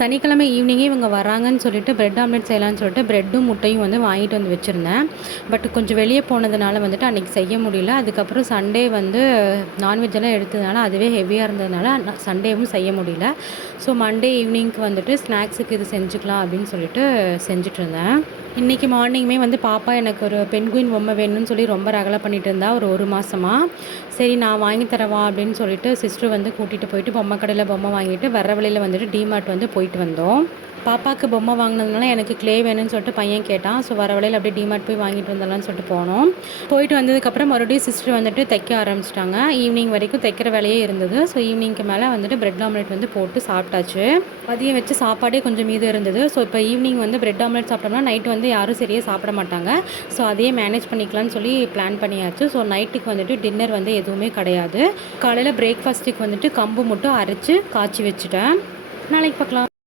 சனிக்கிழமை ஈவினிங்கே இவங்க வராங்கன்னு சொல்லிட்டு பிரெட் ஆம்லெட் செய்யலான்னு சொல்லிட்டு ப்ரெட்டும் முட்டையும் வந்து வாங்கிட்டு வந்து வச்சுருந்தேன். பட் கொஞ்சம் வெளியே போனதுனால வந்துட்டு அன்றைக்கி செய்ய முடியல. அதுக்கப்புறம் சண்டே வந்து நான்வெஜ் எல்லாம் எடுத்ததுனால அதுவே ஹெவியாக இருந்ததுனால சண்டேவும் செய்ய முடியல. ஸோ மண்டே ஈவினிங்க்கு வந்துட்டு ஸ்நாக்ஸுக்கு இது செஞ்சுக்கலாம் அப்படின்னு சொல்லிட்டு செஞ்சுட்ருந்தேன். இன்றைக்கி மார்னிங்குமே வந்து பாப்பா எனக்கு ஒரு பென்குயின் பொம்மை வேணும்னு சொல்லி ரொம்ப ரகலை பண்ணிகிட்டு இருந்தா ஒரு மாதமா. சரி நான் வாங்கி தரவா அப்படின்னு சொல்லிட்டு சிஸ்டர் வந்து கூட்டிகிட்டு போயிட்டு பொம்மை கடையில் பொம்மை வாங்கிட்டு வர வழியில் வந்துட்டு டிமார்ட் வந்து போயிட்டு வந்தோம். பாப்பாவுக்கு பொம்மை வாங்கினதுனால எனக்கு க்ளே வேணும்னு சொல்லிட்டு பையன் கேட்டான். ஸோ வர வழியில் அப்படியே டிமார்ட் போய் வாங்கிட்டு வந்துடலான்னு சொல்லிட்டு போனோம். போயிட்டு வந்ததுக்கப்புறம் மறுபடியும் சிஸ்டர் வந்துட்டு தைக்க ஆரம்பிச்சிட்டாங்க. ஈவினிங் வரைக்கும் தைக்கிற வேலையே இருந்தது. ஸோ ஈவினிங்க்கு மேலே வந்துட்டு பிரெட் ஆம்லெட் வந்து போட்டு சாப்பிட்டாச்சு. மதியம் வச்சு சாப்பாடே கொஞ்சம் மீது இருந்தது. ஸோ இப்போ ஈவினிங் வந்து பிரெட் ஆம்லெட் சாப்பிட்டோம்னா நைட்டு வந்து யாரும் சரியாக சாப்பிட மாட்டாங்க. ஸோ அதையே மேனேஜ் பண்ணிக்கலாம்னு சொல்லி பிளான் பண்ணியாச்சு. ஸோ நைட்டுக்கு வந்துட்டு டின்னர் வந்து எதுவுமே கிடையாது. காலையில் பிரேக்ஃபாஸ்ட்டுக்கு வந்துட்டு கம்பு மட்டும் அரைச்சி காய்ச்சி வச்சுட்டேன். நாளைக்கு பார்க்கலாம்.